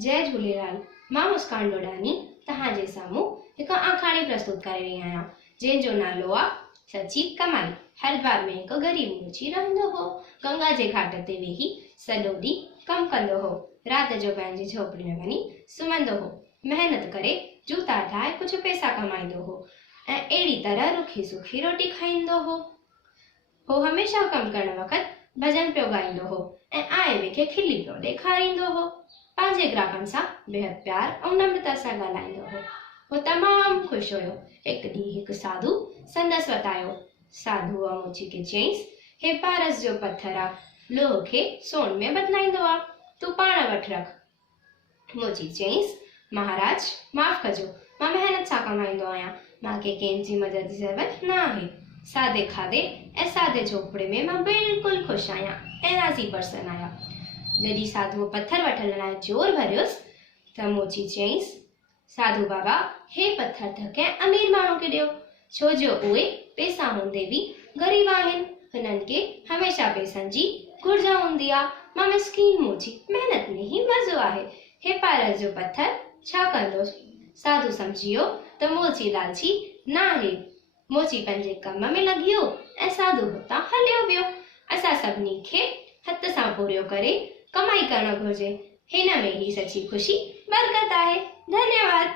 जय झूलेलाल। मां मुस्कान डोडानी तव्हांजे साम्हूं हिकु आखाणी प्रस्तुत करे रही आहियां जंहिंजो नालो आहे सची कमाई। हरिद्वार में हिकु ग़रीब मुंशी रहंदो हो। गंगा जे घाट ते वेही सॼो ॾींहुं कमु कंदो हो। राति जो पंहिंजी झोपड़ी में वञी सुम्हंदो हो। महिनत करे जूता ठाहे कुझु पैसा कमाईंदो हो ऐं अहिड़ी तरह रुखी सुखी रोटी खाईंदो हो। हो हमेशा कमु करण वक़्तु भॼन पियो ॻाईंदो हो ऐं आए ॿिए खे खिली पियो ॾेखारींदो हो। पंहिंजे ग्राहकनि सां बेहद प्यार ऐं नम्रता सां ॻाल्हाईंदो हो। हो तमामु ख़ुशि हुयो। हिकु ॾींहुं हिकु साधु संदसि वटि आयो। साधुअ मोची खे चयईंसि, हे पारस जो पत्थर आहे, लोह खे सोन में बदिलाईंदो आहे, तूं पाण वटि रख। मोची चयईंसि, महाराज माफ़ कजो, मां महिनत सां कमाईंदो आहियां, मूंखे कंहिंजी मदद जी ज़रूरत न आहे। सादे खाधे ऐं सादे झोपड़े में मां बिल्कुलु ख़ुशि आहियां ऐं राज़ी पर्सन आहियां। जॾहिं साधुअ पत्थर वठण लाइ ज़ोर भरियोसि त मोची चयईंसि, साधु बाबा, हे पत्थर त कंहिं अमीर माण्हू खे ॾियो, छो जो उहे पैसा हूंदे बि ग़रीब आहिनि। हुननि खे हमेशा पैसनि जी घुर्ज हूंदी आहे। मां मिस्कीन मोची, महिनत में ई मज़ो आहे। हे पारस जो पत्थर छा कंदोसि? साधु सम्झी वियो त मोची लालची न आहे। मोची पंहिंजे कम में लॻी वियो ऐं साधु हुतां हलियो वियो। असां सभिनी खे हथ सां पूरो करे कमाई करणु घुर्जे। हिन में ई सची ख़ुशी बरकत आहे। धन्यवाद।